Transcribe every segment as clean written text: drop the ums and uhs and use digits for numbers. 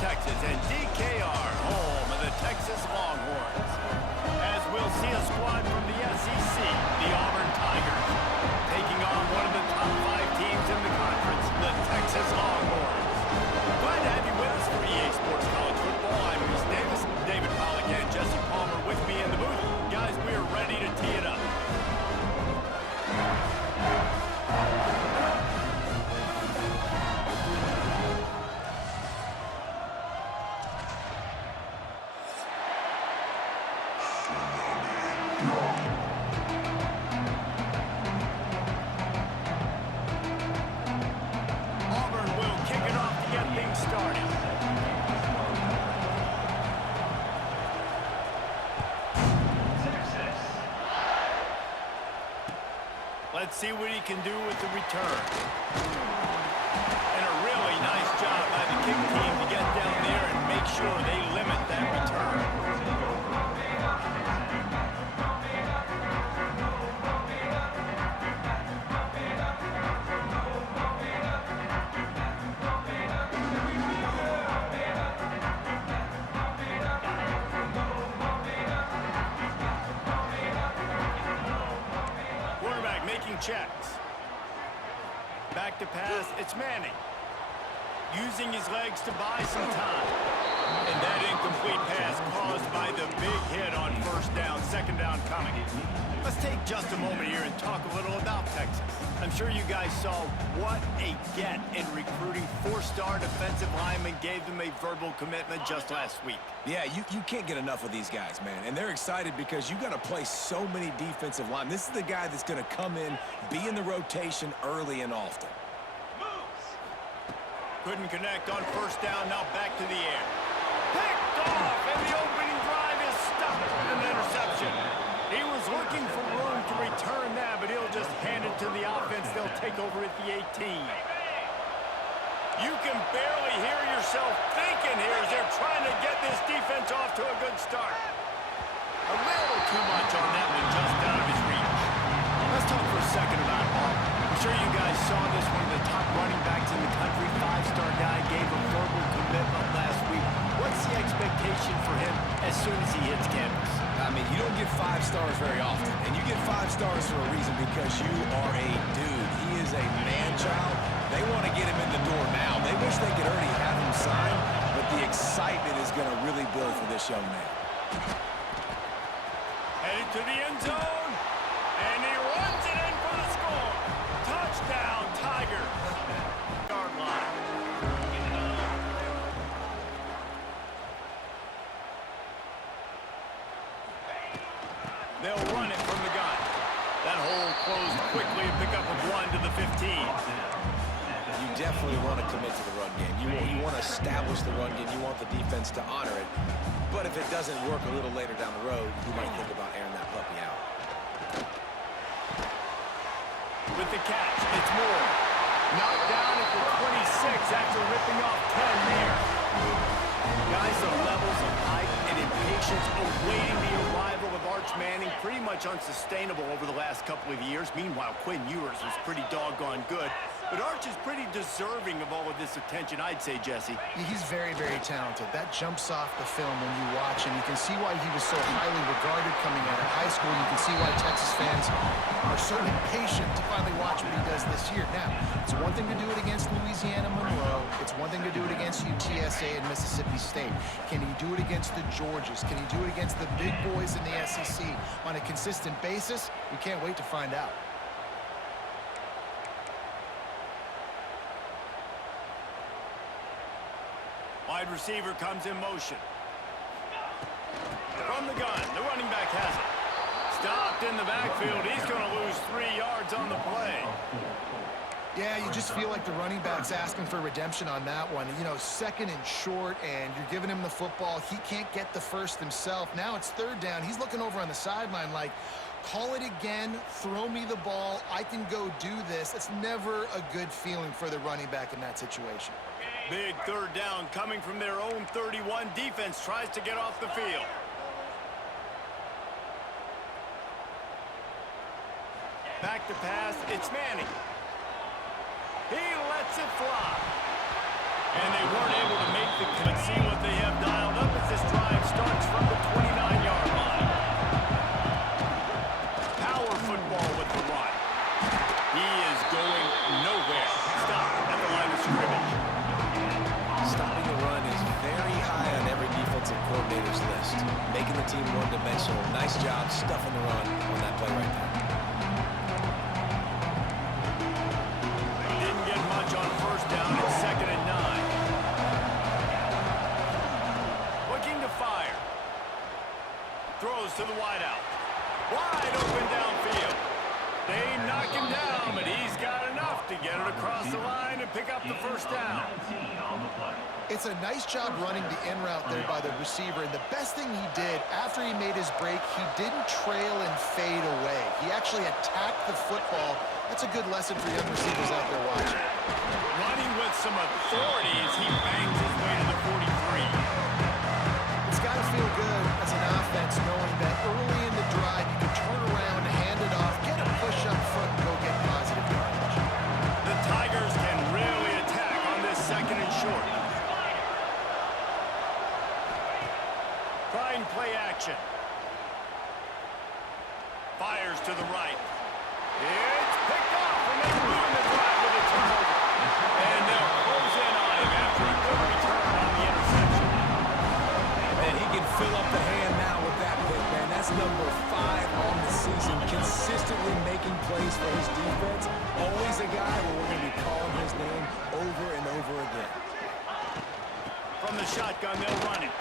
Texas and DKR, home of the Texas Longhorns. As we'll see a squad from the SEC, the Auburn Tigers, taking on one of the top 5 teams in the conference, the Texas Longhorns. Glad to have you with us for EA Sports College Football. I'm Reese Davis, David Pollock, and Jesse Palmer with me in the booth. Guys, we are ready to tee it up. Auburn will kick it off to get things started. Let's see what he can do with the return. And a really nice job by the kick team to get down there and make sure they limit that return. Checks. Back to pass, it's Manning. Using his legs to buy some time. And that incomplete pass caused by the big hit on first down, second down coming. Let's take just a moment here and talk a little about Texas. I'm sure you guys saw what a get in recruiting 4-star defensive linemen gave them a verbal commitment just last week. Yeah, you can't get enough of these guys, man. And they're excited because you got to play so many defensive linemen. This is the guy that's going to come in, be in the rotation early and often. Couldn't connect on first down, now back to the air. Picked off, and the opening drive is stopped with an interception. He was looking for room to return that, but he'll just hand it to the offense. They'll take over at the 18. You can barely hear yourself thinking here as they're trying to get this defense off to a good start. A little too much on that one, just out of his reach. Let's talk for a second about Auburn. I'm sure you guys saw this, one of the top running backs in the country, 5-star guy, gave a verbal commitment last week. What's the expectation for him as soon as he hits campus? I mean, you don't get 5 stars very often, and you get 5 stars for a reason because you are a dude. He is a man-child. They want to get him in the door now. They wish they could already have him signed, but the excitement is going to really build for this young man. Headed to the end zone, and he runs it in for the score. Touchdown, Tigers. Yard line. They'll run it from the gun. That hole closed quickly, a pickup of 1 to the 15. You definitely want to commit to the run game. You want to establish the run game. You want the defense to honor it. But if it doesn't work a little later down the road, you might think about airing that puppy out. With the catch, it's Moore. Knocked down at the 26 after ripping off 10 there. Guys, the levels of hype and impatience awaiting the arrival of Arch Manning pretty much unsustainable over the last couple of years. Meanwhile, Quinn Ewers was pretty doggone good. But Arch is pretty deserving of all of this attention, I'd say, Jesse. He's very, very talented. That jumps off the film when you watch him. You can see why he was so highly regarded coming out of high school. You can see why Texas fans are so impatient to finally watch what he does this year. Now, it's one thing to do it against Louisiana Monroe. It's one thing to do it against UTSA and Mississippi State. Can he do it against the Georgias? Can he do it against the big boys in the SEC on a consistent basis? We can't wait to find out. Wide receiver comes in motion. From the gun, the running back has it. Stopped in the backfield. He's going to lose 3 yards on the play. Yeah, you just feel like the running back's asking for redemption on that one. You know, second and short, and you're giving him the football. He can't get the first himself. Now it's third down. He's looking over on the sideline like, call it again, throw me the ball, I can go do this. It's never a good feeling for the running back in that situation. Big third down coming from their own 31. Defense tries to get off the field. Back to pass, it's Manning. He lets it fly. And they weren't able to make the cut. See what they have dialed up as this drive starts from the 29-yard line. Power football with the run. He is going nowhere. Stop at the line of scrimmage. Stopping the run is very high on every defensive coordinator's list. Making the team one-dimensional. Nice job stuffing the run on that play right there. Didn't get much on first down. It's 2nd and 9. Looking to fire. Throws to the wideout. Wide open downfield. They knock him down, but he's got enough to get it across the line and pick up the first down. It's a nice job running the in route there by the receiver, and the best thing he did after he made his break, he didn't trail and fade away. He actually attacked the football. That's a good lesson for young receivers out there watching. Running with some authority as he bangs his way to the 43. It's got to feel good as an offense knowing that early in the drive you can turn around, hand it off, get a push up front, and go get positive yardage. The Tigers can really attack on this 2nd and short. Trying play action. Fires to the right. It's picked off, and they ruin the drive with a turnover. And they'll close in on him after a good return on the interception. And he can fill up the hand now with that pick, man. That's number 5 on the season. Consistently making plays for his defense. Always a guy where we're going to be calling his name over and over again. From the shotgun, they'll run it.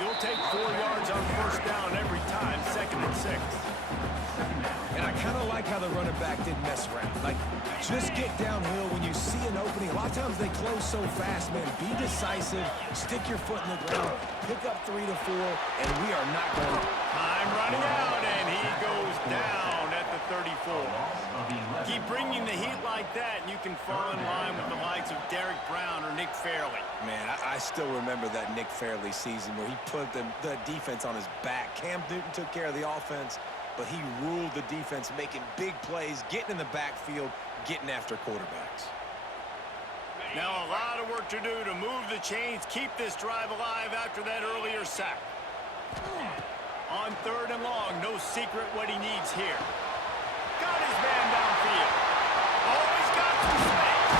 You'll take 4 yards on first down every time, 2nd and 6. And I kind of like how the running back didn't mess around. Like, just get downhill when you see an opening. A lot of times they close so fast, man. Be decisive, stick your foot in the ground, pick up 3 to 4, and we are not going to. Time running out, and he goes down at the 34. Keep bringing the heat like that, and you can fall in line with the likes of Derek Brown or Nick Fairley. Man, I still remember that Nick Fairley season where he put the defense on his back. Cam Newton took care of the offense, but he ruled the defense, making big plays, getting in the backfield, getting after quarterbacks. Now a lot of work to do to move the chains, keep this drive alive after that earlier sack. On 3rd and long, no secret what he needs here. Got his man downfield. Oh, he's got some space.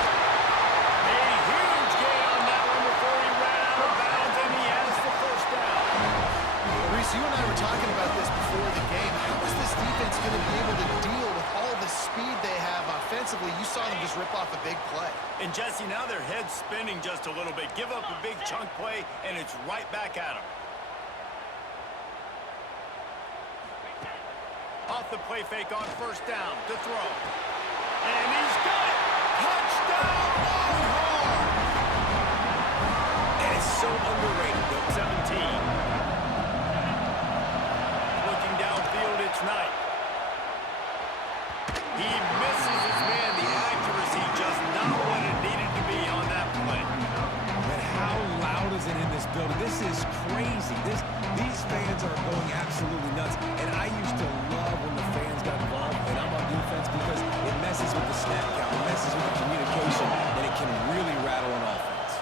A huge gain on that one before he ran out of bounds, and he has the first down. Reese, you and I were talking about this before the game. How is this defense going to be able to deal with all the speed they have offensively? You saw them just rip off a big play. And Jesse, now their head's spinning just a little bit. Give up a big chunk play, and it's right back at them. Off the play fake on first down to throw. And he's got it! Touchdown, Longhorns! And it's so underrated, though. 17. Looking downfield, it's Knight. He misses his man. The accuracy just not what it needed to be on that play. But how loud is it in this building? This is crazy. These fans are going absolutely nuts. And I used to love when the fans got involved, and I'm on defense, because it messes with the snap count, it messes with the communication, and it can really rattle an offense.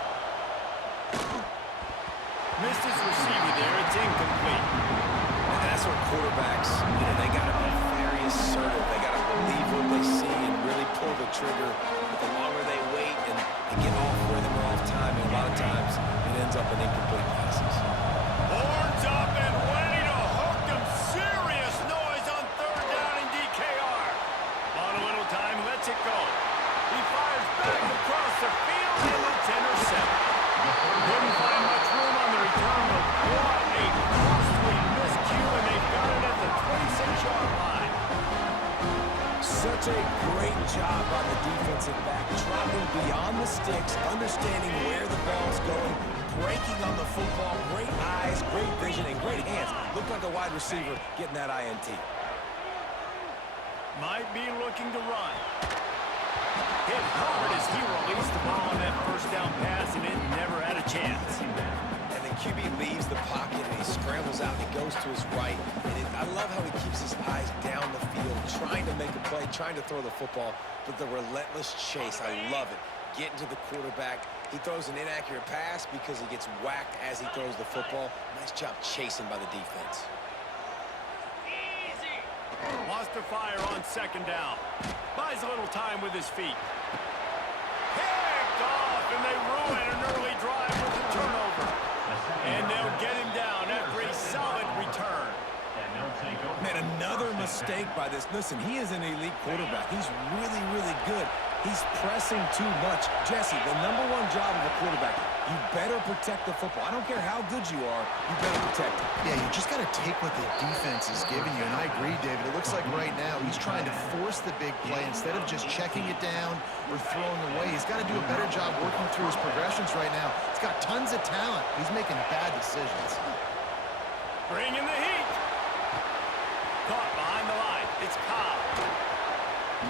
say great job by the defensive back, dropping beyond the sticks, understanding where the ball's going, breaking on the football, great eyes, great vision, and great hands. Looked like a wide receiver getting that INT. Might be looking to run. Hit hard as he released the ball on that first down pass, and it never had a chance. And the QB leaves the pocket, and he scrambles out, and he goes to his right. And I love how he keeps his eyes down the field, trying to make a play, trying to throw the football, but the relentless chase, I love it. Getting to the quarterback. He throws an inaccurate pass because he gets whacked as he throws the football. Nice job chasing by the defense. Wants to fire on second down. Buys a little time with his feet. Picked off, and they ruin an early drive with a turnover. And they'll get him down after a solid return. Man, another mistake by this. Listen, he is an elite quarterback. He's really, really good. He's pressing too much. Jesse, the #1 job of a quarterback, you better protect the football. I don't care how good you are, you better protect it. Yeah, you just got to take what the defense is giving you, and I agree, David. It looks like right now he's trying to force the big play instead of just checking it down or throwing away. He's got to do a better job working through his progressions right now. He's got tons of talent. He's making bad decisions. Bringing the heat. Caught behind the line. It's Cobb.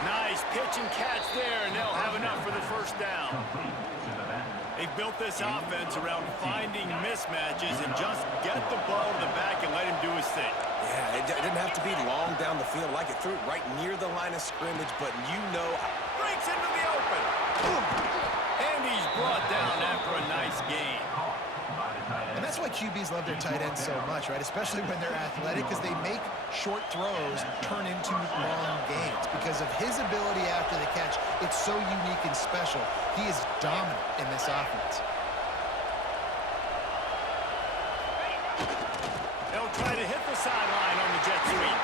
Nice pitch and catch there, and they'll have enough for the first down. They've built this offense around finding mismatches and just get the ball to the back and let him do his thing. Yeah, it didn't have to be long down the field. Like it threw it right near the line of scrimmage, but you know. Breaks into the open. And he's brought down after a nice gain. And that's why QBs love their tight ends so much, right? Especially when they're athletic, because they make short throws turn into long gains. Because of his ability after the catch, it's so unique and special. He is dominant in this offense. They'll try to hit the sideline on the jet sweep.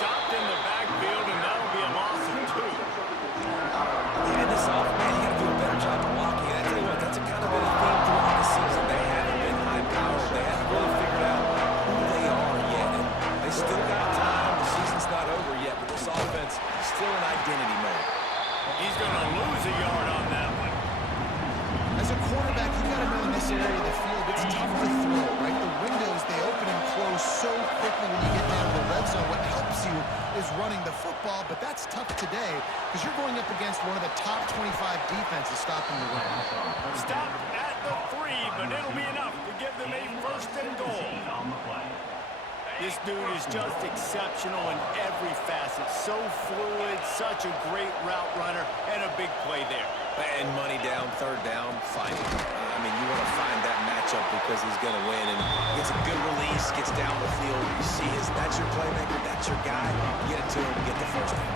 Stopped in the backfield, and that'll be a loss of 2. Yeah, this offense, man, you got to do a better job of blocking. And I tell you what, that's a kind of been a theme throughout the season. They haven't been high-powered. They haven't really figured out who they are yet. And they still got time. The season's not over yet, but this offense is still in identity mode. He's going to lose a yard on that one. As a quarterback, you got to know in this area of the field, it's tough to throw, right? The windows, they open and close so quickly when you get down to the red zone. What helps you is running the football, but that's tough today because you're going up against one of the top 25 defenses stopping the run. Stopped at the 3, but it'll be enough to give them a first and goal. This dude is just exceptional in every facet. So fluid, such a great route runner, and a big play there. And money down, third down, find it. I mean, you want to find that matchup because he's going to win. And gets a good release, gets down the field. You see that's your playmaker, that's your guy. Get it to him, get the first down.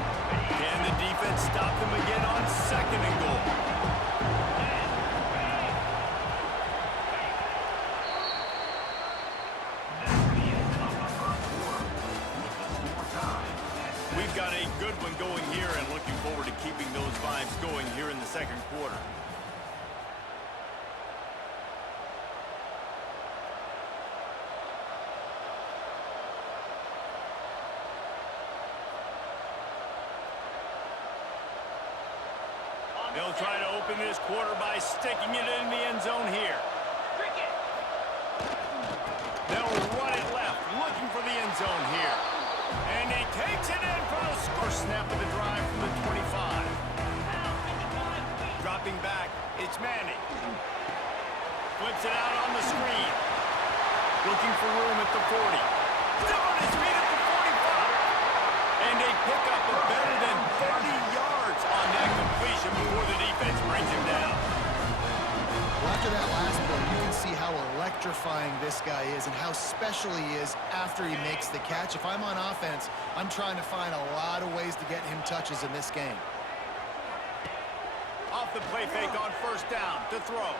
Can the defense stop them again on second and goal? We've got a good one going here and looking forward to keeping those vibes going here in the second quarter. They'll try to open this quarter by sticking it in the end zone here. They'll run it left, looking for the end zone here. And he takes it in for the score. Snap of the drive from the 25. Dropping back, it's Manning. Flips it out on the screen. Looking for room at the 40. Still on his feet at the 45. And they pick up a better than 30 yards on that completion before the defense brings him down. Well, after that last play, you can see how electrifying this guy is and how special he is after he makes the catch. If I'm on offense, I'm trying to find a lot of ways to get him touches in this game. Off the play fake on first down to throw.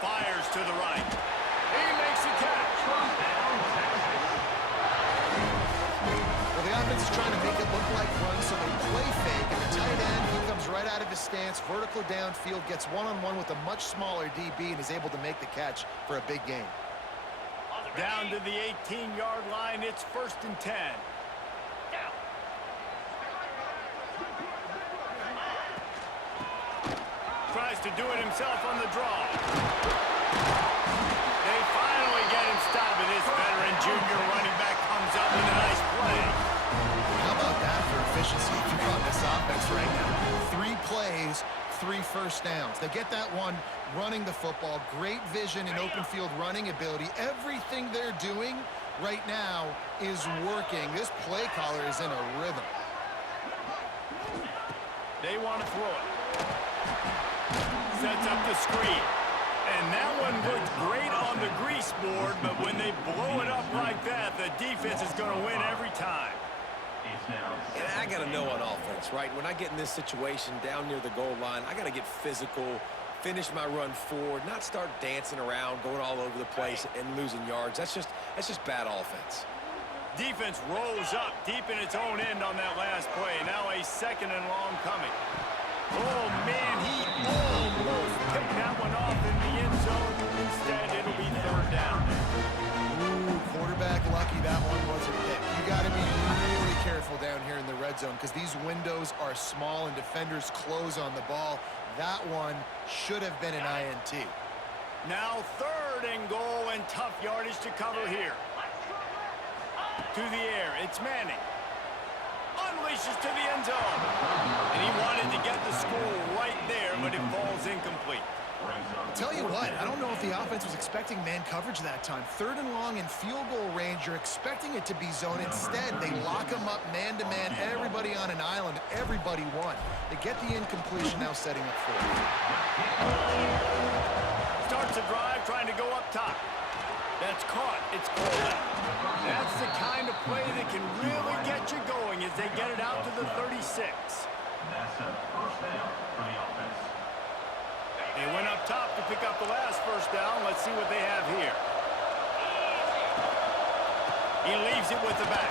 Fires to the right. He makes the catch. Well, the offense is trying to make it look like run, so they play fake. And the tight end, he comes right out of his stance, vertical downfield, gets one-on-one with a much smaller DB, and is able to make the catch for a big gain. Down to the 18-yard line, it's 1st and 10. tries to do it himself on the draw. They finally get him stopped, and this veteran junior running back comes up with a nice play. How about that for efficiency if you're on this offense right now? 3 plays, 3 first downs. They get that one running the football. Great vision and open field running ability. Everything they're doing right now is working. This play caller is in a rhythm. They want to throw it. Sets up the screen. And that one looked great on the grease board, but when they blow it up like that, the defense is going to win every time. And I got to know on offense, right? When I get in this situation down near the goal line, I got to get physical, finish my run forward, not start dancing around, going all over the place and losing yards. That's just bad offense. Defense rolls up deep in its own end on that last play. Now a 2nd and long coming. Oh, man, he almost picked that one off in the end zone. Instead, it'll be 3rd down. Ooh, quarterback lucky that one wasn't picked. You got to be really careful down here in the red zone because these windows are small and defenders close on the ball. That one should have been an INT. Now 3rd and goal and tough yardage to cover here. To the air, it's Manning. Unleashes to the end zone. And he wanted to get the score right there, but it falls incomplete. I'll tell you what, I don't know if the offense was expecting man coverage that time. 3rd and long in field goal range, you're expecting it to be zone. Instead, they lock them up man-to-man, everybody on an island, everybody won. They get the incompletion, now setting up 4th. Starts a drive trying to go up top. That's caught. It's called out. That's the kind of play that can really get you going as they get it out to the 36. That's a 1st down for the offense. They went up top to pick up the last 1st down. Let's see what they have here. He leaves it with the back.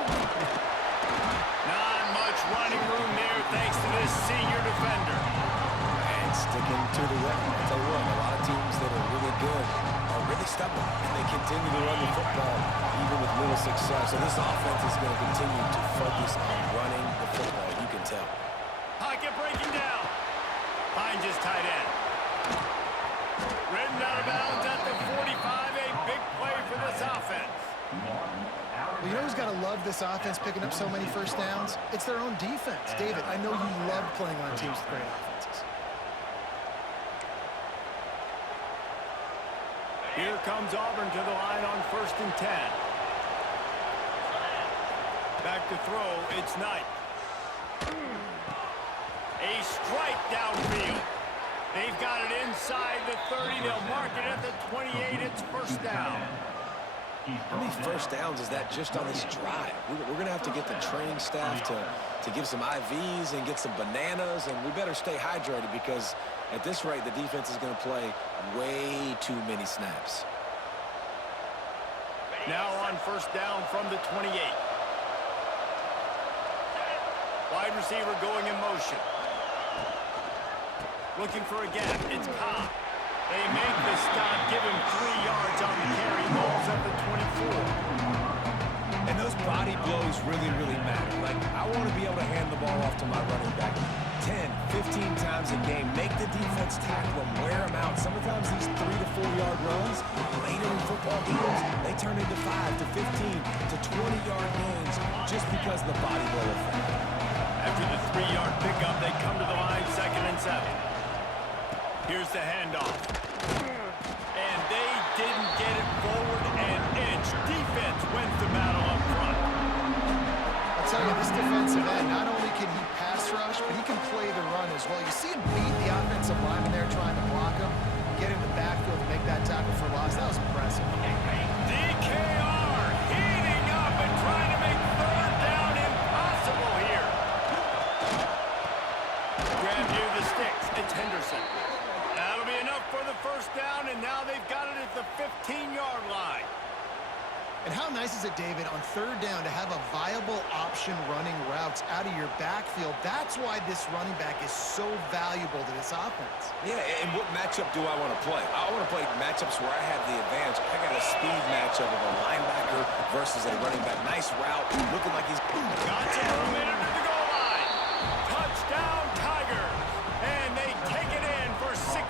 Not much running room there thanks to this senior defender. And sticking to the run. I'll tell you what, a lot of teams that are really good are really stubborn, and they continue to run the football even with little success. So this offense is going to continue to focus on running the football. You can tell. Pocket breaking down. Finds his tight end. Ridden out of bounds at the 45. A big play for this offense. Well, you know who's got to love this offense picking up so many first downs? It's their own defense. David, I know you love playing on teams with great offenses. Here comes Auburn to the line on 1st and 10. Back to throw, it's Knight. A strike downfield. They've got it inside the 30. They'll mark it at the 28. It's 1st down. How many first downs is that just on this drive? We're going to have to get the training staff to give some IVs and get some bananas, and we better stay hydrated because at this rate, the defense is going to play way too many snaps. Now on 1st down from the 28. Wide receiver going in motion. Looking for a gap. It's Cobb. They make the stop, give him 3 yards on the carry. Ball's at the 24. And those body blows really, really matter. Like, I want to be able to hand the ball off to my running back 10, 15 times a game. Make the defense tackle them, wear them out. Sometimes these 3 to 4 yard runs, later in football games, they turn into 5 to 15 to 20-yard gains just because of the body blow effect. After the 3-yard pickup, they come to the line 2nd and 7. Here's the handoff. And they didn't get it forward an inch. Defense wins the battle up front. I'll tell you, this defensive end, not only can he pass rush, but he can play the run as well. You see him beat the offensive lineman there trying to block him, get in the backfield to make that tackle for loss. That was impressive. DKR heating up and trying to make 3rd down impossible here. Grab near the sticks. It's Henderson. That'll be enough for the 1st down, and now they've got it at the 15-yard line. And how nice is it, David, on 3rd down to have a viable option running routes out of your backfield? That's why this running back is so valuable to this offense. Yeah, and what matchup do I want to play? I want to play matchups where I have the advantage. I got a speed matchup of a linebacker versus a running back. Nice route, looking like he's... Got some room in under the goal line. Touchdown, Tigers. And they take it in for 6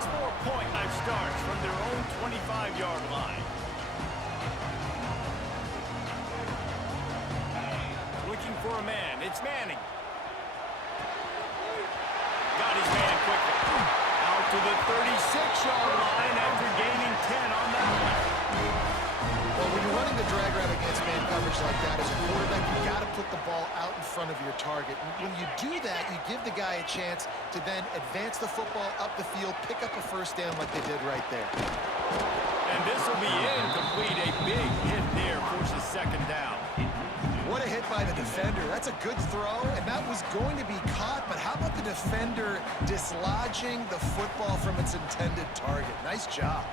for a man. It's Manning. Got his man quickly. Out to the 36-yard line after gaining 10 on that one. Well, when you're running the drag route against man coverage like that, as a quarterback, you've got to put the ball out in front of your target. And when you do that, you give the guy a chance to then advance the football up the field, pick up a first down like they did right there. And this will be incomplete. A big hit there forces second down. What a hit by the defender. That's a good throw, and that was going to be caught, but how about the defender dislodging the football from its intended target? Nice job.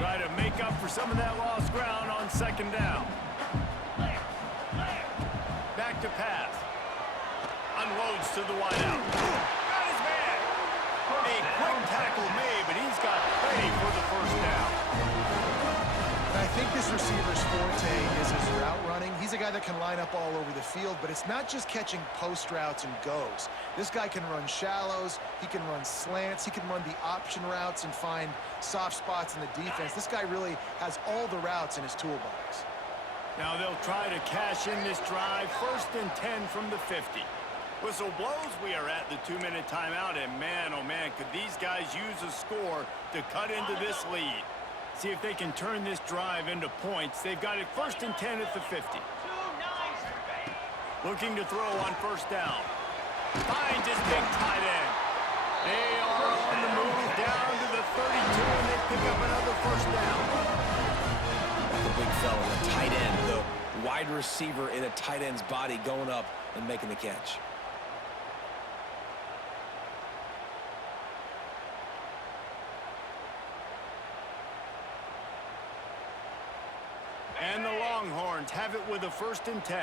Try to make up for some of that lost ground on second down. Back to pass. Unloads to the wideout. Got his man. A quick tackle made, but he's got plenty for the first down. I think this receiver's forte is his route running. He's a guy that can line up all over the field, but it's not just catching post routes and goes. This guy can run shallows, he can run slants, he can run the option routes and find soft spots in the defense. This guy really has all the routes in his toolbox. Now they'll try to cash in this drive. 1st and 10 from the 50. Whistle blows, we are at the 2-minute timeout, and man, oh man, could these guys use a score to cut into this lead. See if they can turn this drive into points. They've got it 1st and 10 at the 50. Looking to throw on first down. Finds his big tight end. They are on the move down to the 32, and they pick up another first down. The big fella, the tight end, the wide receiver in a tight end's body going up and making the catch. And the Longhorns have it with a 1st and 10.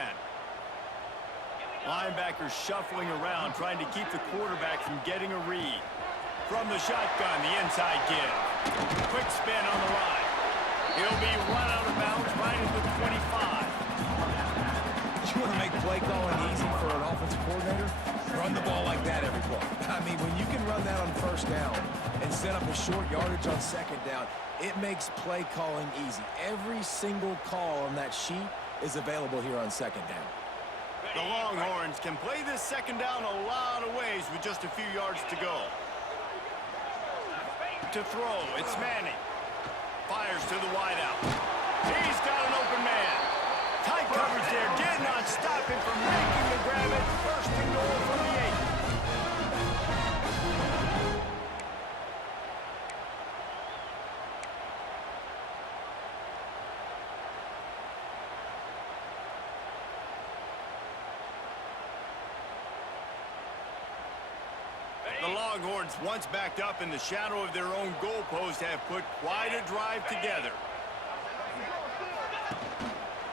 Linebackers shuffling around, trying to keep the quarterback from getting a read. From the shotgun, the inside give. Quick spin on the line. He'll be run out of bounds right at the 25. You want to make play calling easy for an offensive coordinator? Run the ball like that every play. I mean, when you can run that on first down and set up a short yardage on second down, it makes play calling easy. Every single call on that sheet is available here on second down. The Longhorns can play this second down a lot of ways with just a few yards to go. To throw, it's Manning. Fires to the wideout. He's got an open man. Tight coverage there. Did not stop him from making the grab at 1st and goal from the 8. The Longhorns, once backed up in the shadow of their own goalpost, have put quite a drive together.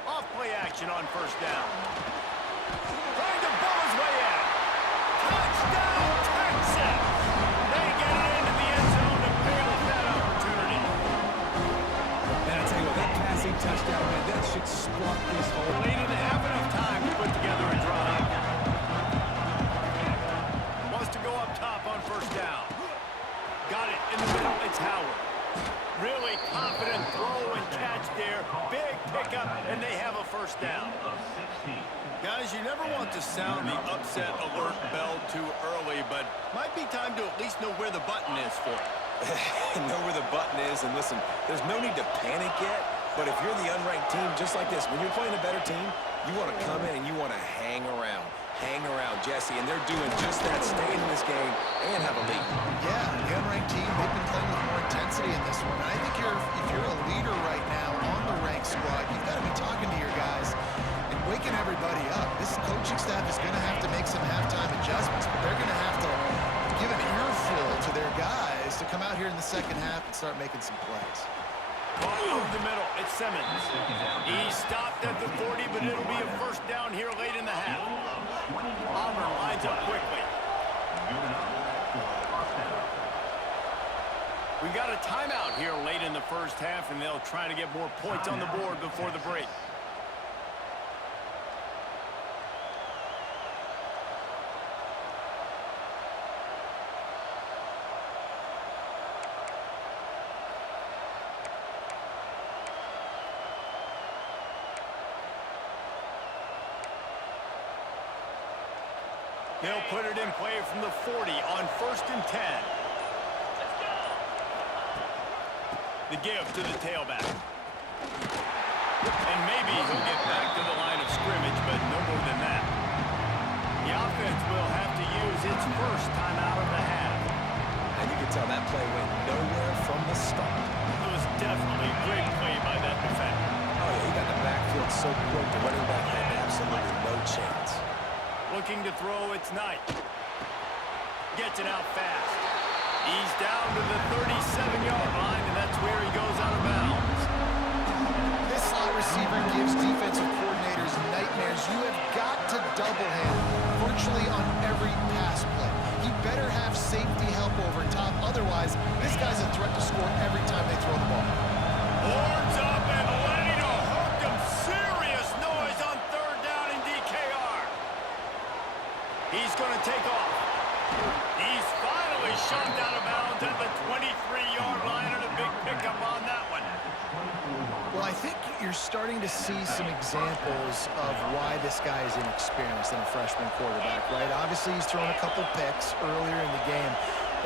Off play action on first down. Trying to bowl his way in. Touchdown, Texas! They get it into the end zone to pay off that opportunity. And I tell you what, that passing touchdown, man, that should spark this whole... They didn't have enough time to put together a drive. Wants to go up top on first down. Got it in the middle, it's Howard. Really confident throw and catch there. Big pickup, and they have a first down. Guys, you never want to sound the upset alert bell too early, but might be time to at least know where the button is for it. Know where the button is, and listen, there's no need to panic yet, but if you're the unranked team, just like this, when you're playing a better team, you want to come in and you want to hang around. Hang around, Jesse, and they're doing just that, staying in this game and have a lead. Yeah, the unranked team, they've been playing with more intensity in this one. And I think if you're a leader right now on the ranked squad, you've got to be talking to your guys and waking everybody up. This coaching staff is going to have to make some halftime adjustments, but they're going to have to give an earful to their guys to come out here in the second half and start making some plays. Ball over the middle, it's Simmons. He stopped at the 40, but it'll be a first down here late in the half. Auburn lines up quickly. We've got a timeout here late in the first half, and they'll try to get more points on the board before the break. They'll put it in play from the 40 on 1st and 10. The give to the tailback. And maybe he'll get back to the line of scrimmage, but no more than that. The offense will have to use its first timeout of the half. And you can tell that play went nowhere from the start. It was definitely a great play by that defender. Oh, yeah, he got the backfield so quick, the running back had absolutely no chance. Looking to throw, it's Knight. Gets it out fast. He's down to the 37-yard line, and that's where he goes out of bounds. This slot receiver gives defensive coordinators nightmares. You have got to double him virtually on every pass play. You better have safety help over top. Otherwise, this guy's a threat to score every time they throw the ball. Horns up and ready to hook him. Serious noise on 3rd down in DKR. He's going to take off. He's finally shoved out of bounds at the 23-yard line, and a big pickup on that one. Well, I think you're starting to see some examples of why this guy is inexperienced in a freshman quarterback, right? Obviously, he's thrown a couple picks earlier in the game.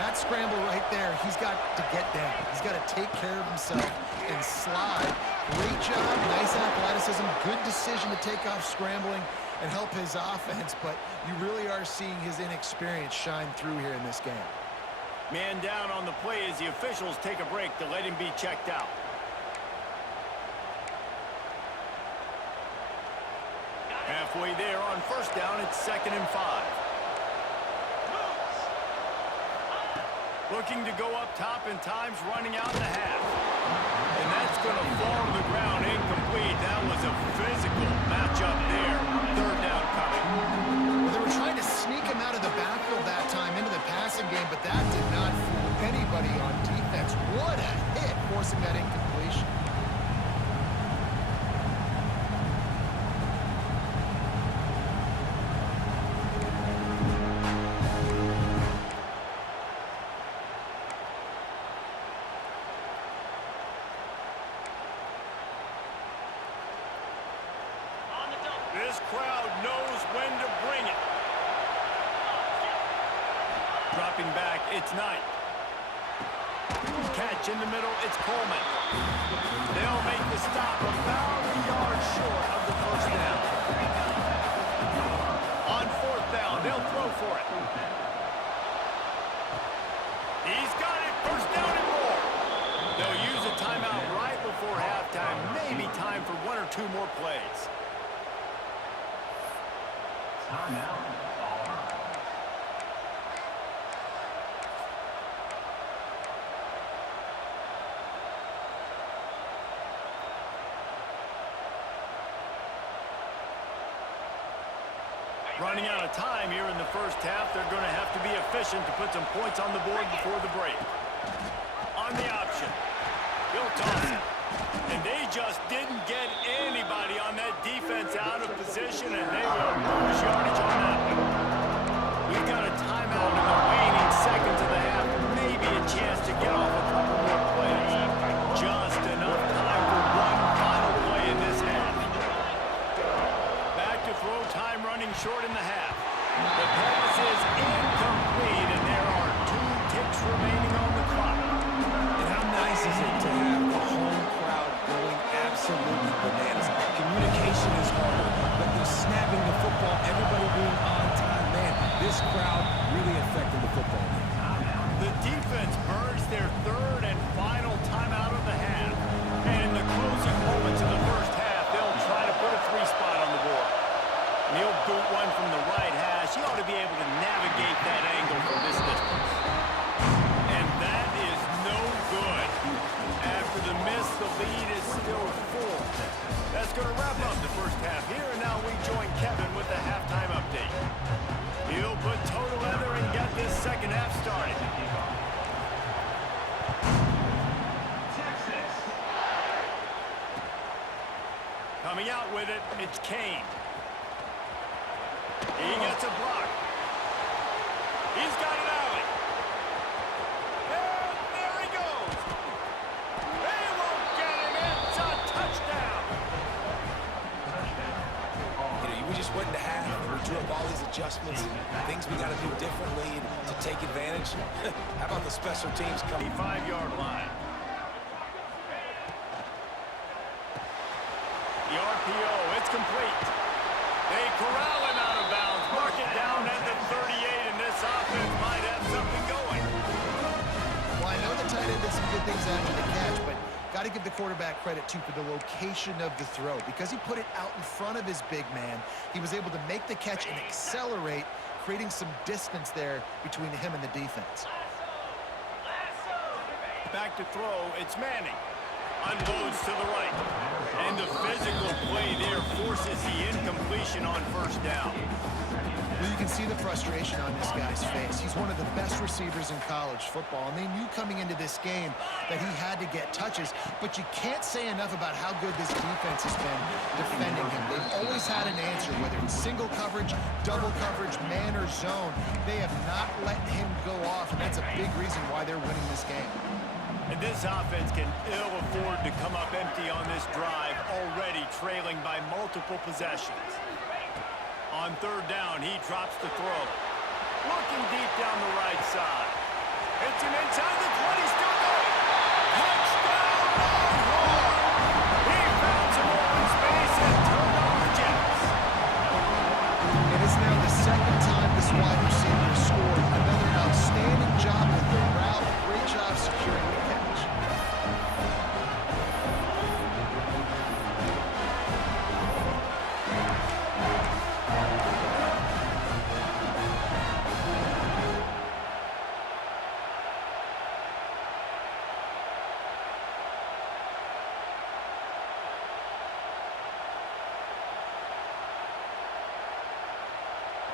That scramble right there, he's got to get down. He's got to take care of himself and slide. Great job, nice athleticism, good decision to take off scrambling and help his offense, but you really are seeing his inexperience shine through here in this game. Man down on the play as the officials take a break to let him be checked out. Halfway there on 1st down, it's 2nd and 5. Looking to go up top, and time's running out in the half. And that's going to fall to the ground incomplete. That was a physical matchup there. 3rd down coming. Well, they were trying to sneak him out of the backfield that time into the passing game, but that did not fool anybody on defense. What a hit, forcing that incompletion. This crowd knows when to bring it. Dropping back, it's Knight. Catch in the middle, it's Coleman. They'll make the stop about a yard short of the 1st down. On 4th down, they'll throw for it. He's got it, 1st down and more. They'll use a timeout right before halftime. Maybe time for 1 or 2 more plays. Timeout, Auburn. Running out of time here in the 1st half. They're going to have to be efficient to put some points on the board before the break. On the option, he'll toss it. And they just didn't get anybody on that defense out of position, and they will lose yardage on that one. We've got a timeout in the waning seconds of the half. Maybe a chance to get off a couple more plays. Just enough time for one final play in this half. Back to throw, time running short in the half. The pass is incomplete, and there are 2 ticks remaining on the clock. And how nice is it to have the home crowd going absolutely bananas? Communication is harder, but they're snapping the football, everybody being on time. Man, this crowd really affecting the football game. The defense burns their 3rd and final timeout of the half. And in the closing moments of the 1st half, they'll try to put a 3-spot on the board. And he'll boot one from the right hash. He ought to be able to navigate that angle from this distance. And that is no good. After the miss, the lead is still 4. That's going to wrap up the 1st half here. And now we join Kevin with the halftime update. He'll put toe together and get this 2nd half started. Texas. Coming out with it, it's Kane. He gets a block. He's got an alley. And there he goes. They won't get him. It's a touchdown. You know, we just went into half. We're drew up all these adjustments, things we got to do differently to take advantage. How about the special teams coming? 5-yard line. The RPO, it's complete. They corral him out of bounds. Mark it down at the 38, and this offense might have something going. Well, I know the tight end did some good things after the catch, but got to give the quarterback credit, too, for the location of the throw. Because he put it out in front of his big man, he was able to make the catch and accelerate, creating some distance there between him and the defense. Back to throw, it's Manning. Unloads to the right. And the physical play there forces the incompletion on first down. Well, you can see the frustration on this guy's face. He's one of the best receivers in college football, and they knew coming into this game that he had to get touches, but you can't say enough about how good this defense has been defending him. They've always had an answer, whether it's single coverage, double coverage, man or zone. They have not let him go off, and that's a big reason why they're winning this game. And this offense can ill afford to come up empty on this drive, already trailing by multiple possessions. On third down, he drops the throw. Looking deep down the right side. It's him inside the 20, still going. Touchdown, Longhorn! He found some open space and turned on the Jets. It is now the second time this wide receiver has scored. Another outstanding job with the route. Great job securing the catch.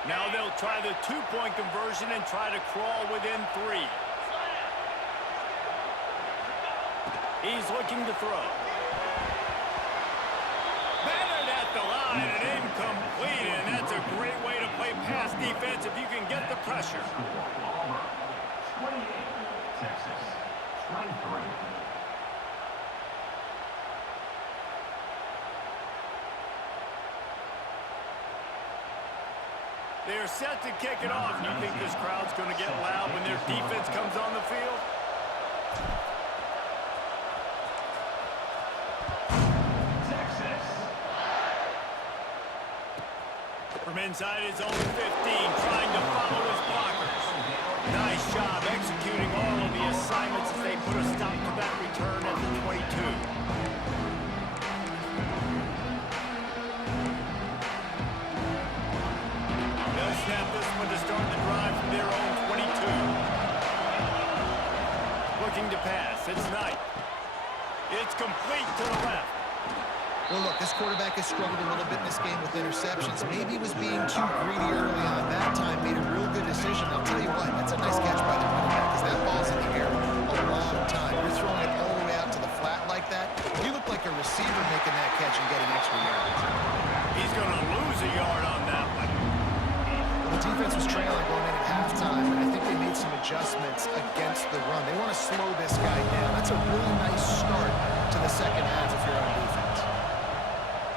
Now they'll try the two-point conversion and try to crawl within 3. He's looking to throw. Batted at the line and incomplete, and that's a great way to play pass defense if you can get the pressure. Auburn, 28, Texas, 23. They're set to kick it off. You think this crowd's going to get loud when their defense comes on the field? Texas. From inside his own 15, trying to follow his blockers. Nice job executing all of the assignments as they put a stop to that return at the 22. Snap this one to start the drive from their own 22. Looking to pass. It's Knight. It's complete to the left. Well, look, this quarterback has struggled a little bit in this game with interceptions. Maybe he was being too greedy early on. That time made a real good decision. I'll tell you what, that's a nice catch by the running back because that ball's in the air a long time. You're throwing it all the way out to the flat like that. You look like a receiver making that catch and getting extra yards. He's going to lose a yard on that one. The defense was trailing going in at halftime, and I think they made some adjustments against the run. They want to slow this guy down. That's a really nice start to the second half if you're on defense.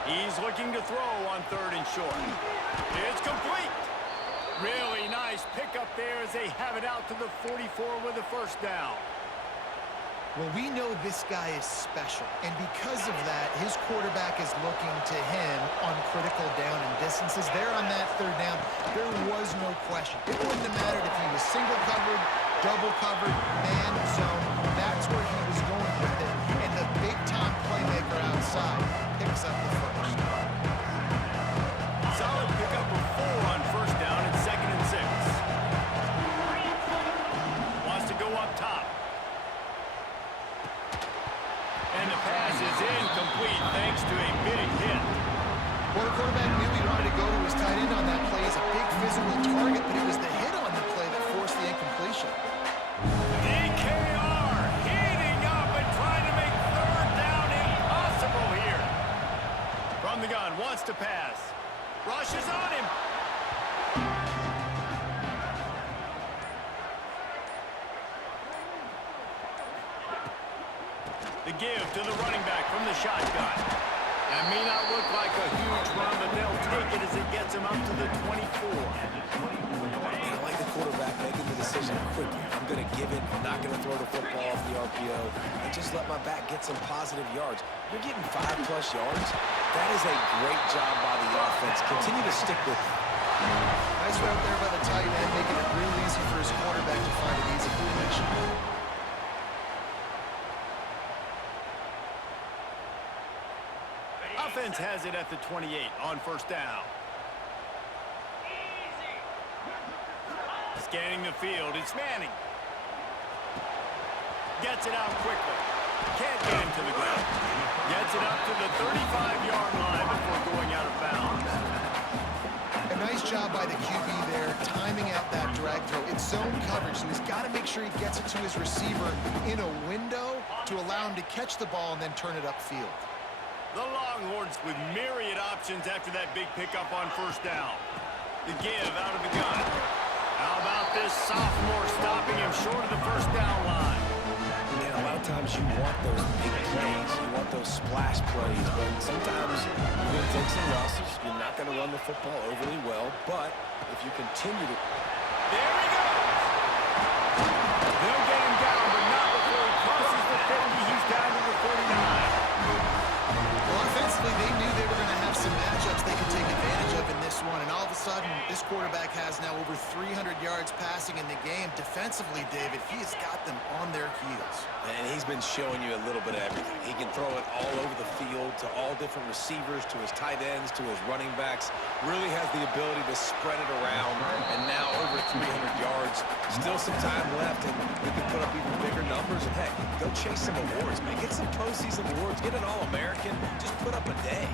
He's looking to throw on third and short. It's complete. Really nice pickup there as they have it out to the 44 with a first down. Well, we know this guy is special, and because of that, his quarterback is looking to him on critical down and distances. There on that third down, there was no question. It wouldn't have mattered if he was single covered, double covered, man, zone. That's where he was going with it, and the big-time playmaker outside picks up the first. Solid pickup of 4 on first down and 2nd and 6. Wants to go up top. And the pass is incomplete thanks to a big hit. Well, the quarterback knew he wanted to go to his tight end on that play. He's a big physical target, but it was the hit on the play that forced the incompletion. DKR heating up and trying to make third down impossible here. From the gun, wants to pass. Rushes on him. The give to the running back from the shotgun. That may not look like a huge run, but they'll take it as it gets gets him up to the 24. I like the quarterback making the decision quickly. I'm going to give it. I'm not going to throw the football off the RPO and just let my back get some positive yards. You're getting 5+ yards. That is a great job by the offense. Continue to stick with it. Nice route there by the tight end, making it real easy for his quarterback to find an easy completion. Offense has it at the 28 on first down. Scanning the field, it's Manning. Gets it out quickly. Can't get him to the ground. Gets it up to the 35-yard line before going out of bounds. A nice job by the QB there, timing out that drag throw. It's zone coverage, so he's got to make sure he gets it to his receiver in a window to allow him to catch the ball and then turn it upfield. The Longhorns with myriad options after that big pickup on first down. The give out of the gun. How about this sophomore stopping him short of the first down line? Man, a lot of times you want those big plays. You want those splash plays. But sometimes you're going to take some losses. You're not going to run the football overly well. But if you continue to... There he goes! They'll get him down, but not before he crosses the 50. He's down to the 49. Well, offensively, they knew they were going to have some matchups they could take advantage of in this one, and all of a sudden, this quarterback has now over 300 yards passing in the game. Defensively, David, he has got them on their heels. And he's been showing you a little bit of everything. He can throw it all over the field to all different receivers, to his tight ends, to his running backs. Really has the ability to spread it around, and now over 300 yards. Still some time left, and he can put up even bigger numbers. And, heck, go chase some awards, man. Get some postseason awards. Get an All-American. Just put up a day.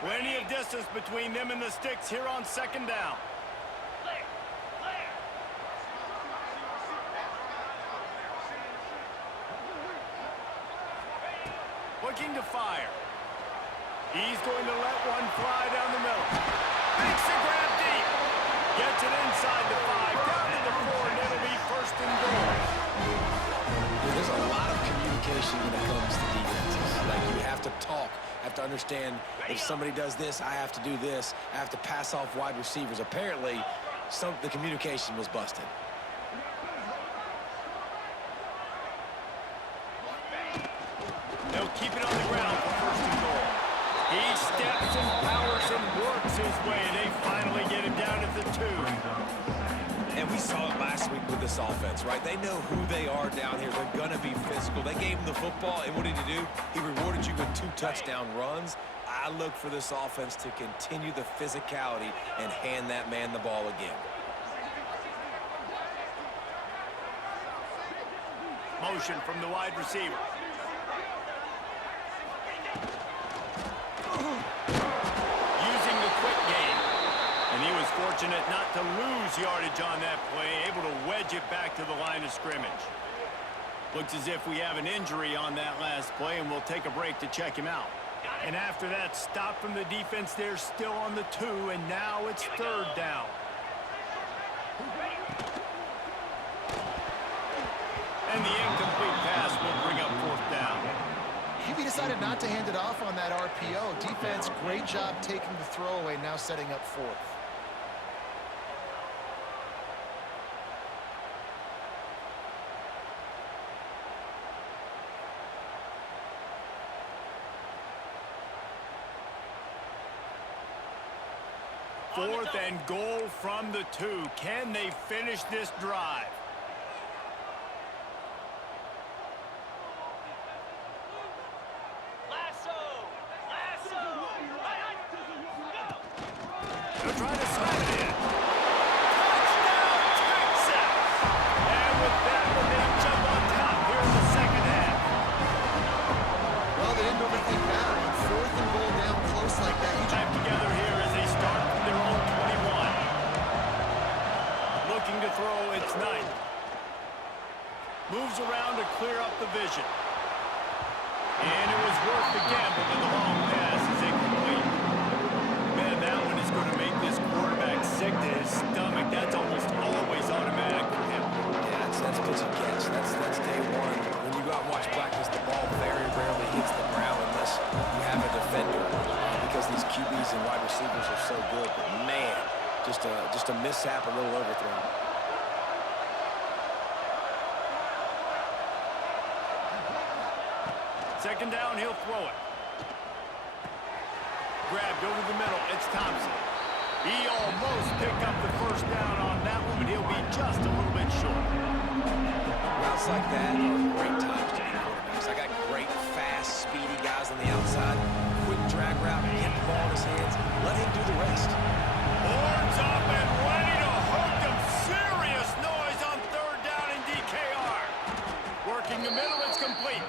Plenty of distance between them and the sticks here on second down. Looking to fire. He's going to let one fly down the middle. Makes the grab deep. Gets it inside the 5, down to the 4, and it'll be first and goal. There's a lot of communication when it comes to defenses. Like, you have to talk, have to understand if somebody does this, I have to do this. I have to pass off wide receivers. Apparently, the communication was busted. They'll keep it on the ground for first and goal. He steps and powers and works his way. They finally get him down at the 2. And we saw it last week with this offense, right? They know who they are down here. They're going to be physical. They gave him the football, and what did he do? He rewarded you with 2 touchdown runs. I look for this offense to continue the physicality and hand that man the ball again. Motion from the wide receiver. Using the quick game. And he was fortunate not to lose yardage on that play, able to wedge it back to the line of scrimmage. Looks as if we have an injury on that last play, and we'll take a break to check him out. And after that stop from the defense, they're still on the 2, and now it's third down. And the incomplete pass will bring up fourth down. QB decided not to hand it off on that RPO. Defense, great job taking the throwaway, now setting up fourth. Fourth and goal from the 2. Can they finish this drive? They'll try to slam it in. Touchdown, Texas! And with that, they jump on top here in the second half. Well, they didn't overthink that. On fourth and goal down close like that. Back together here as they start from their own 21. Looking to throw, it's Knight. Moves around to clear up the vision. And it was worth the gamble, but the long pass is incomplete. Man, that one is going to make this quarterback sick to his stomach. That's almost always automatic for him. Just a mishap, a little overthrow. Second down, he'll throw it. Grabbed over the middle, it's Thompson. He almost picked up the first down on that one, but he'll be just a little bit short. Routes like that are great times to be quarterbacks. I got great, fast, speedy guys on the outside. Quick drag route, get the ball in his hands, let him do the rest. Horns up and ready to hook them. Serious noise on third down in DKR. Working the middle, it's complete.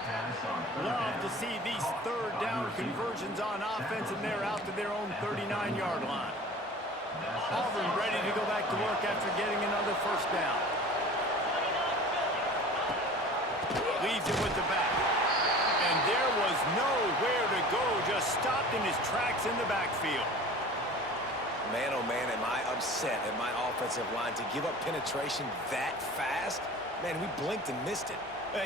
Love to see these third down conversions on offense, and they're out to their own 39-yard line. Auburn ready to go back to work after getting another first down. Leaves it with the back. And there was nowhere to go, just stopped in his tracks in the backfield. Man, oh man, am I upset at my offensive line to give up penetration that fast? Man, we blinked and missed it.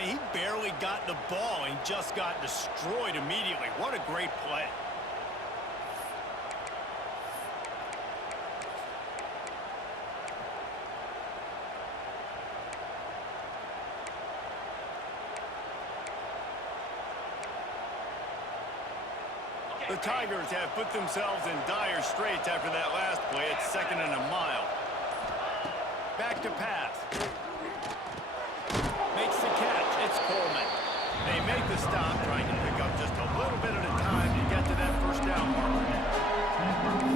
He barely got the ball and just got destroyed immediately. What a great play. The Tigers have put themselves in dire straits after that last play. It's 2nd and a mile. Back to pass. Makes the catch. It's Coleman. They make the stop, trying to pick up just a little bit at a time to get to that first down marker.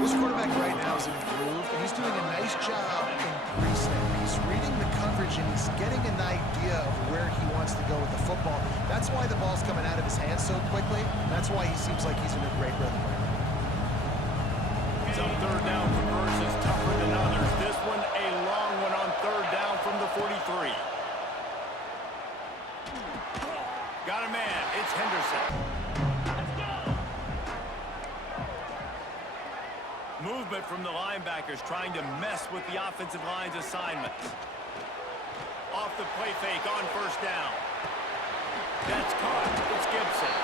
This quarterback right now is in a groove, and he's doing a nice job in pre-snap. He's reading the coverage, and he's getting an idea of where he wants to go with the football. That's why the ball's coming out of his hands so quickly. That's why he seems like he's in a great rhythm right now. Some third down conversions tougher than others. This one a long one on third down from the 43. Got a man. It's Henderson. Movement from the linebackers trying to mess with the offensive line's assignments. Off the play fake on first down. That's caught. It's Gibson.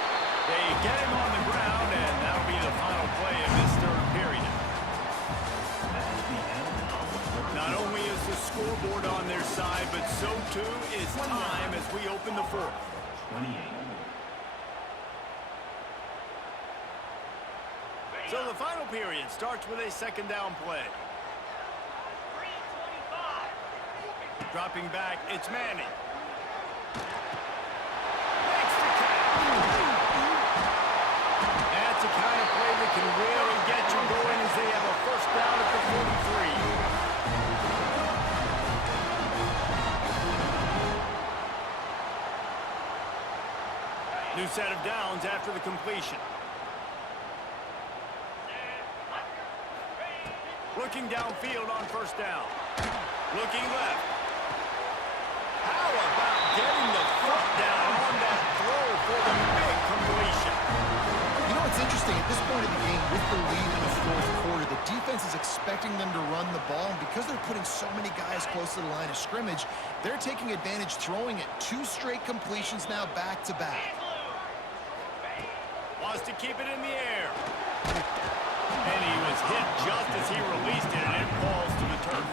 They get him on the ground, and that'll be the final play of this third period. Not only is the scoreboard on their side, but so too is time as we open the fourth. 28. So the final period starts with a second down play. Dropping back, it's Manning. Makes the catch. That's the kind of play that can really get you going as they have a first down at the 43. New set of downs after the completion. Looking downfield on first down. Looking left. How about getting the foot down on that throw for the big completion? You know what's interesting? At this point of the game, with the lead in the fourth quarter, the defense is expecting them to run the ball, and because they're putting so many guys close to the line of scrimmage, they're taking advantage, throwing it 2 straight completions now back-to-back. Wants to keep it in the air. And he was hit just as he released it, and it falls to the turf.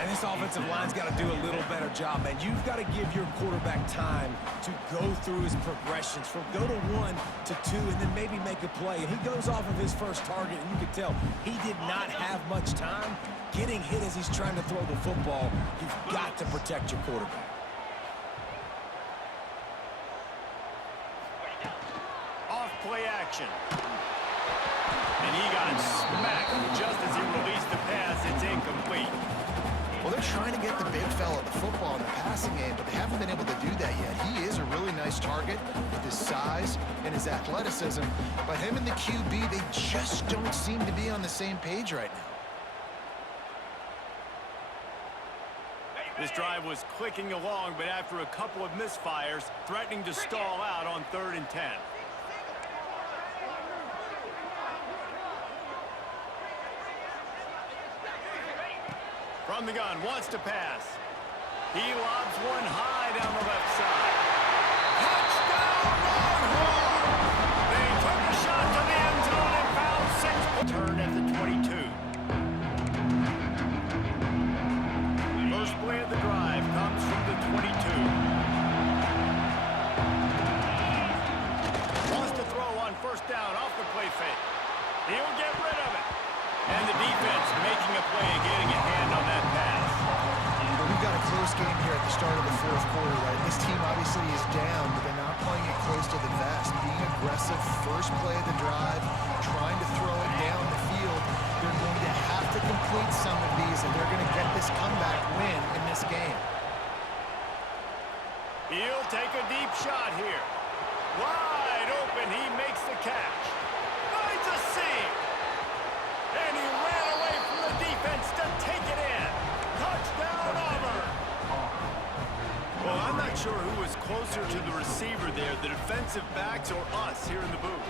And this offensive line's got to do a little better job, man. You've got to give your quarterback time to go through his progressions from go to 1 to 2 and then maybe make a play. And he goes off of his first target, and you can tell he did not have much time. Getting hit as he's trying to throw the football, you've got to protect your quarterback. Off play action. And he got smacked just as he released the pass. It's incomplete. Well, they're trying to get the big fella the football in the passing game, but they haven't been able to do that yet. He is a really nice target with his size and his athleticism, but him and the QB, they just don't seem to be on the same page right now. This drive was clicking along, but after a couple of misfires, threatening to stall out on 3rd and 10. From the gun, wants to pass. He lobs one high down the left side. Touchdown, Longhorn! They took a shot to the end zone and found 6. Turn at the 22. defense making a play and getting a hand on that pass. We've got a close game here at the start of the fourth quarter, right? This team obviously is down, but they're not playing it close to the vest. Being aggressive, first play of the drive, trying to throw it down the field. They're going to have to complete some of these, and they're going to get this comeback win in this game. He'll take a deep shot here. Wide open, he makes the catch. Finds a seam. And he ran away from the defense to take it in. Touchdown, Auburn. Well, I'm not sure who was closer to the receiver there, the defensive backs or us here in the booth.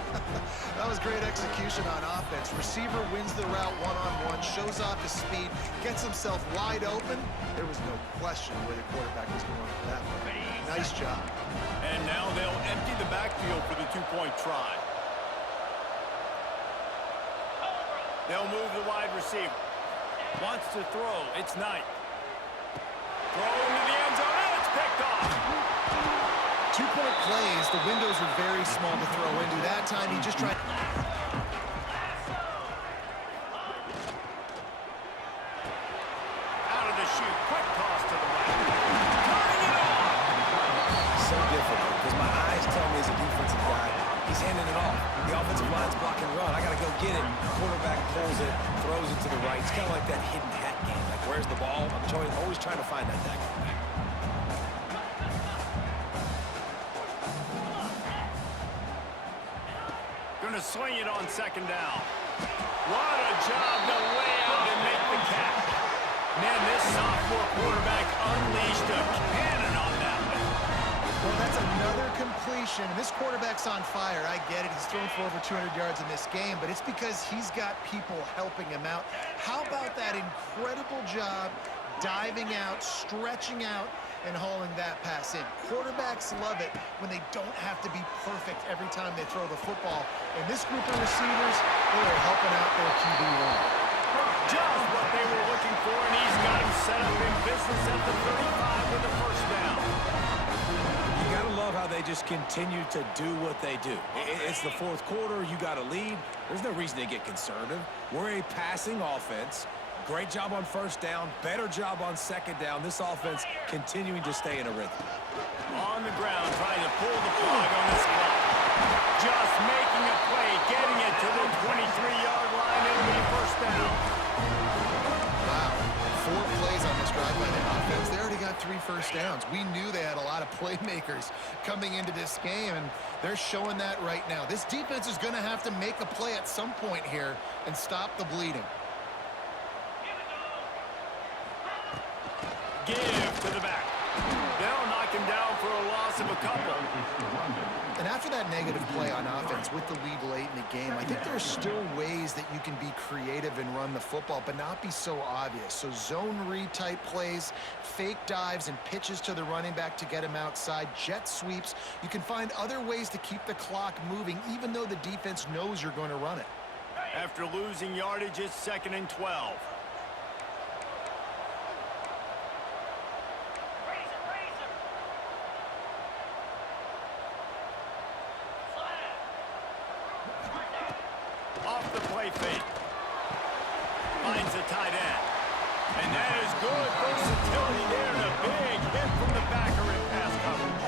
That was great execution on offense. Receiver wins the route one-on-one, shows off his speed, gets himself wide open. There was no question where the quarterback was going with that one. Nice job. And now they'll empty the backfield for the two-point try. They'll move the wide receiver. Wants to throw. It's Knight. Throw into the end zone. And it's picked off. Two-point plays, the windows are very small to throw into. That time he just tried. Out of the chute. Quick toss to the right. Cutting it off. So difficult because my eyes tell me as a defensive guy, he's handing it off. The offensive line's blocking run. I got to go get it. Quarterback pulls it, throws it to the right. It's kind of like that hidden hat game. Like, where's the ball? I'm always trying to find that back. Gonna swing it on second down. What a job to lay out and make the catch. Man, this sophomore quarterback unleashed a cannon on that one. Well, that's another completion. This quarterback's on fire. I get it. He's thrown for over 200 yards in this game, but it's because he's got people helping him out. How about that incredible job diving out, stretching out, and hauling that pass in? Quarterbacks love it when they don't have to be perfect every time they throw the football. And this group of receivers, they are helping out their QB1. Just what they were looking for, and he's got him set up in business at the 35 with the first down. You got to love how they just continue to do what they do. It's the fourth quarter. You got a lead. There's no reason to get conservative. We're a passing offense. Great job on first down. Better job on second down. This offense continuing to stay in a rhythm. On the ground, trying to pull the plug on this clock. Just making a play, getting it to the 23-yard line. It'll be first down. Wow. 4 plays on this drive by the offense. They already got 3 first downs. We knew they had a lot of playmakers coming into this game, and they're showing that right now. This defense is going to have to make a play at some point here and stop the bleeding. Give to the back. They'll knock him down for a loss of a couple. And after that negative play on offense with the lead late in the game, I think there's still ways that you can be creative and run the football, but not be so obvious. So zone read type plays, fake dives, and pitches to the running back to get him outside, jet sweeps. You can find other ways to keep the clock moving, even though the defense knows you're going to run it. After losing yardage, it's 2nd and 12. Off the play fake. Finds the tight end. And that is good versatility there, and a big hit from the backer in pass coverage.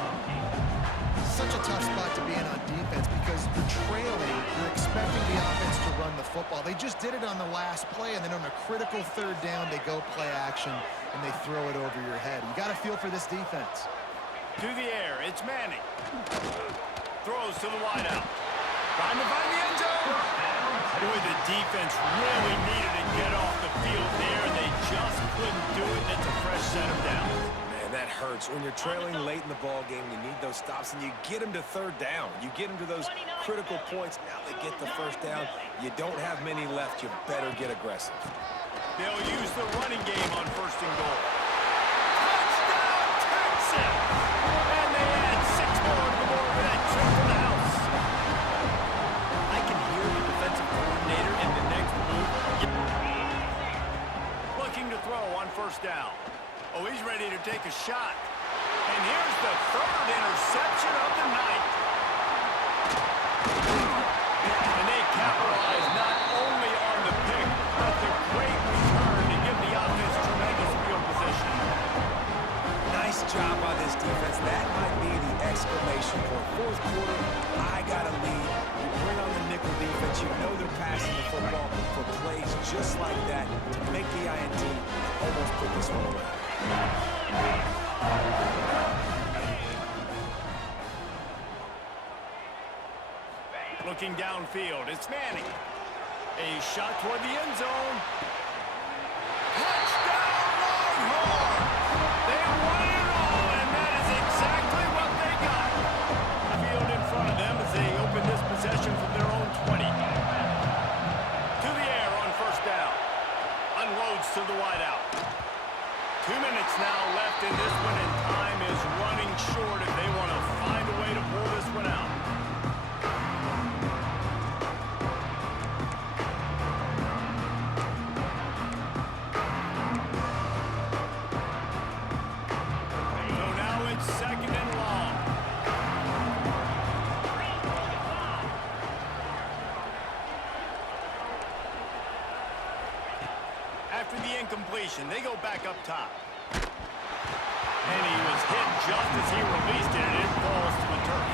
Such a tough spot to be in on defense because you're trailing, you're expecting the offense to run the football. They just did it on the last play, and then on a critical third down, they go play action, and they throw it over your head. You got to feel for this defense. To the air, it's Manning. Throws to the wideout. Trying to find the end zone. Boy, the defense really needed to get off the field there, and they just couldn't do it. It's a fresh set of downs. Man, that hurts. When you're trailing late in the ball game, you need those stops, and you get them to third down. You get them to those critical points. Now they get the first down. You don't have many left. You better get aggressive. They'll use the running game on 1st and goal. Touchdown, Texas! And they add 6 more to the board with that trip to the house. I can hear the defensive coordinator in the next move. Looking to throw on 1st down. Oh, he's ready to take a shot. And here's the 3rd interception of the night. And they capitalize not only on the pick, but the job by this defense. That might be the exclamation point. Fourth quarter, I got a lead. You bring on the nickel defense. You know they're passing the football for plays just like that to make the INT and almost put this one away. Looking downfield, it's Manning. A shot toward the end zone. Touchdown, Longhorns! They won it all, and that is exactly what they got. Field in front of them as they open this possession from their own 20. To the air on first down. Unloads to the wideout. 2 minutes now left in this one, and time is running short if they want to find a way to pull this one out. Second and long. After the incompletion, they go back up top. And he was hit just as he released it, and it falls to the turf.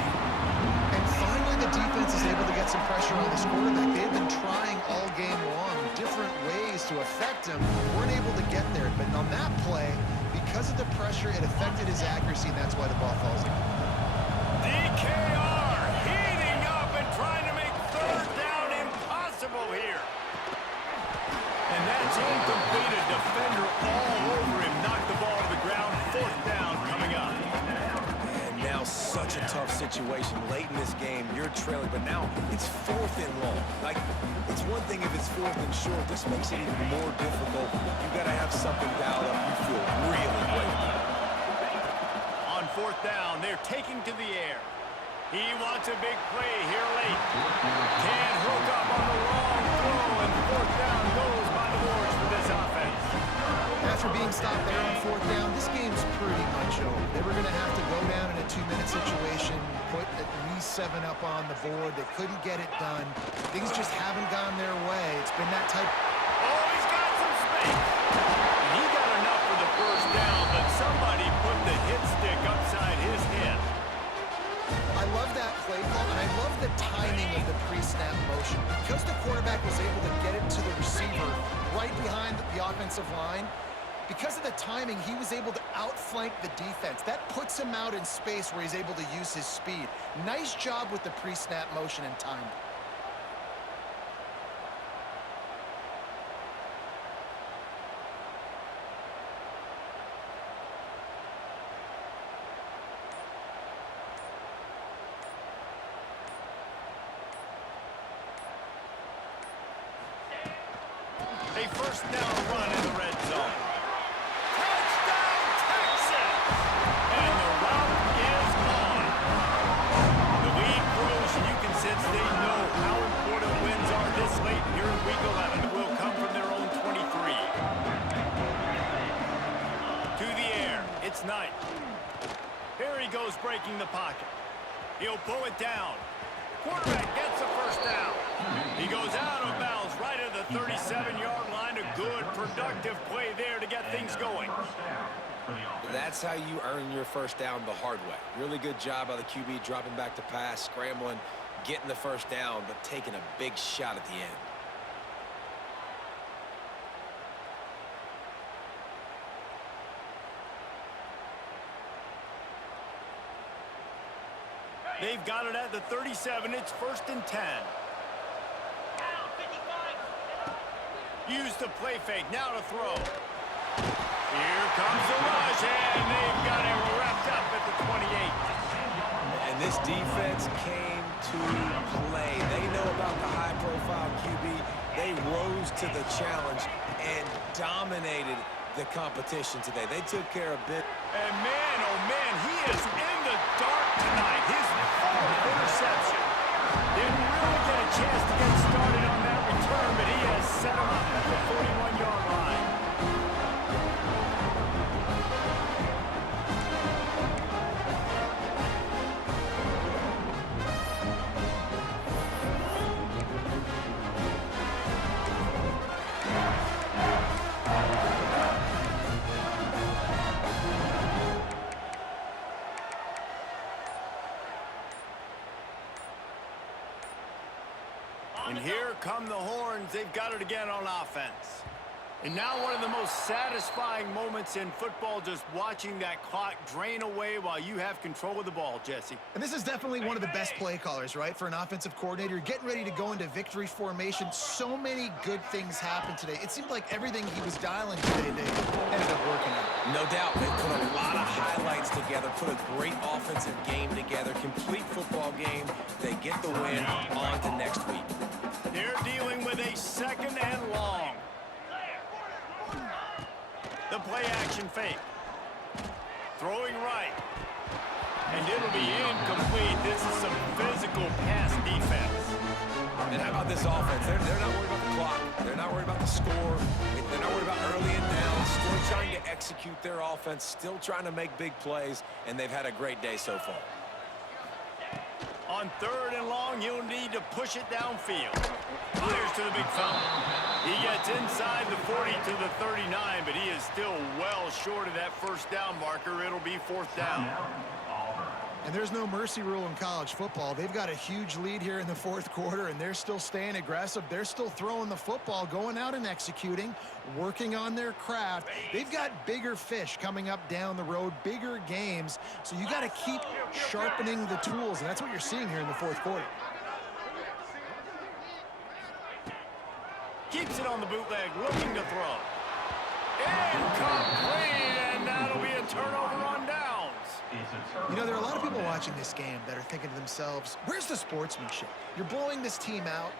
And finally, the defense is able to get some pressure on this quarterback. They've been trying all game long, different ways to affect him. Weren't able to get there, but on that play, because of the pressure, it affected his accuracy, and that's why the ball falls in. DKR heating up and trying to make third down impossible here. And that's incomplete. A defender all over him. Knocked the ball to the ground. Fourth down coming up. And now such a tough situation. Late in this game, you're trailing, but now it's fourth and long. Like, it's one thing if it's fourth and short. This makes it even more difficult. You got to have something dialed up. You feel really great about it. On fourth down, they're taking to the air. He wants a big play here late. Can't hook up on the wrong throw, and fourth down goes by the boards for this offense. After being stopped there on fourth down, this game's pretty much over. They were going to have to go down in a 2-minute situation, put at least 7 up on the board. They couldn't get it done. Things just haven't gone their way. It's been that type. Oh, he's got some space. And he got enough for the first down, but somebody put the hit stick upside his head. I love that play call, and I love the timing of the pre-snap motion. Because the quarterback was able to get it to the receiver right behind the offensive line, because of the timing, he was able to outflank the defense. That puts him out in space where he's able to use his speed. Nice job with the pre-snap motion and timing. A first down run in the red zone. Touchdown, Texas! And the route is on. The lead grows, and you can sense they know how important wins are this late here in Week 11. It will come from their own 23. To the air, it's Knight. Here he goes breaking the pocket. He'll pull it down. Quarterback gets the first down. He goes out of bounds right at the 37-yard line. A good, productive play there to get things going. That's how you earn your first down the hard way. Really good job by the QB dropping back to pass, scrambling, getting the first down, but taking a big shot at the end. They've got it at the 37. It's 1st and 10. Use the play fake. Now to throw. Here comes the rush, and they've got it wrapped up at the 28. And this defense came to play. They know about the high-profile QB. They rose to the challenge and dominated the competition today. They took care of bit. And man, oh man, he is in the dark tonight. His fourth interception. Didn't really get a chance to get started on that return, but he has set him up at the 41-yard line. Here come the horns. They've got it again on offense. And now one of the most satisfying moments in football, just watching that clock drain away while you have control of the ball, Jesse. And this is definitely one of the best play callers, right, for an offensive coordinator. Getting ready to go into victory formation. So many good things happened today. It seemed like everything he was dialing today, ended up working out. No doubt. They put a lot of highlights together, put a great offensive game together, complete football game. They get the win. On to next week. They're dealing with a 2nd and long. The play action fake. Throwing right. And it'll be incomplete. This is some physical pass defense. And how about this offense? They're not worried about the clock. They're not worried about the score. They're not worried about early and down. Still trying to execute their offense. Still trying to make big plays. And they've had a great day so far. On 3rd and long, you'll need to push it downfield. Fires to the big fella. He gets inside the 40 to the 39, but he is still well short of that 1st down marker. It'll be 4th down. And there's no mercy rule in college football. They've got a huge lead here in the 4th quarter, and they're still staying aggressive. They're still throwing the football, going out and executing, working on their craft. They've got bigger fish coming up down the road, bigger games. So you got to keep sharpening the tools, and that's what you're seeing here in the 4th quarter. Keeps it on the bootleg, looking to throw. Incomplete, and that'll be a turnover on downs. You know, there are a lot of people watching this game that are thinking to themselves, where's the sportsmanship? You're blowing this team out.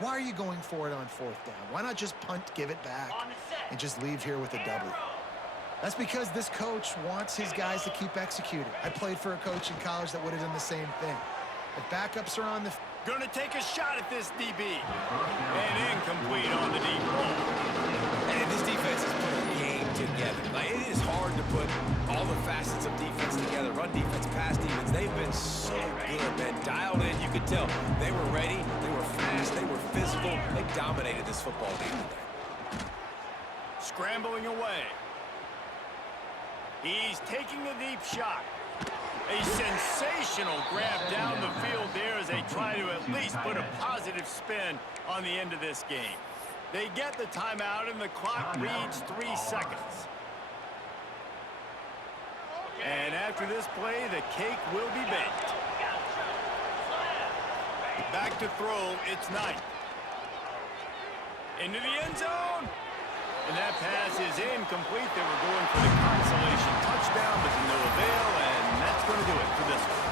Why are you going for it on 4th down? Why not just punt, give it back, and just leave here with a W? That's because this coach wants his guys to keep executing. I played for a coach in college that would have done the same thing. If backups are on the... Gonna take a shot at this DB. And incomplete on the deep ball. And this defense has put a game together. Like, it is hard to put all the facets of defense together. Run defense, pass defense. They've been so good, man. Dialed in. You could tell they were ready. They were fast. They were physical. They dominated this football game today. Scrambling away. He's taking a deep shot. A sensational grab down the field there as they try to at least put a positive spin on the end of this game. They get the timeout and the clock reads 3 seconds. And after this play, the cake will be baked. Back to throw, it's Knight. Into the end zone. And that pass is incomplete. They were going for the consolation touchdown, but to no avail, and that's going to do it for this one.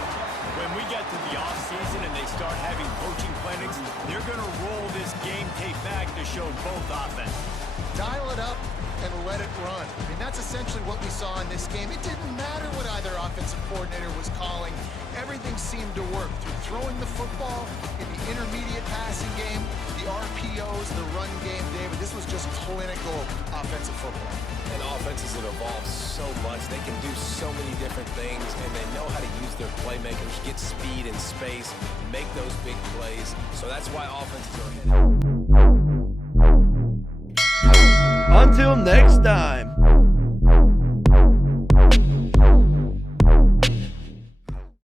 When we get to the offseason and they start having coaching clinics, they're going to roll this game tape back to show both offenses. Dial it up and let it run. I mean, that's essentially what we saw in this game. It didn't matter what either offensive coordinator was calling. Everything seemed to work through throwing the football in the intermediate passing game, the RPOs, the run game, David. This was just clinical offensive football. And offenses that evolve so much. They can do so many different things, and they know how to use their playmakers, get speed and space, make those big plays. So that's why offenses are ahead. Until next time.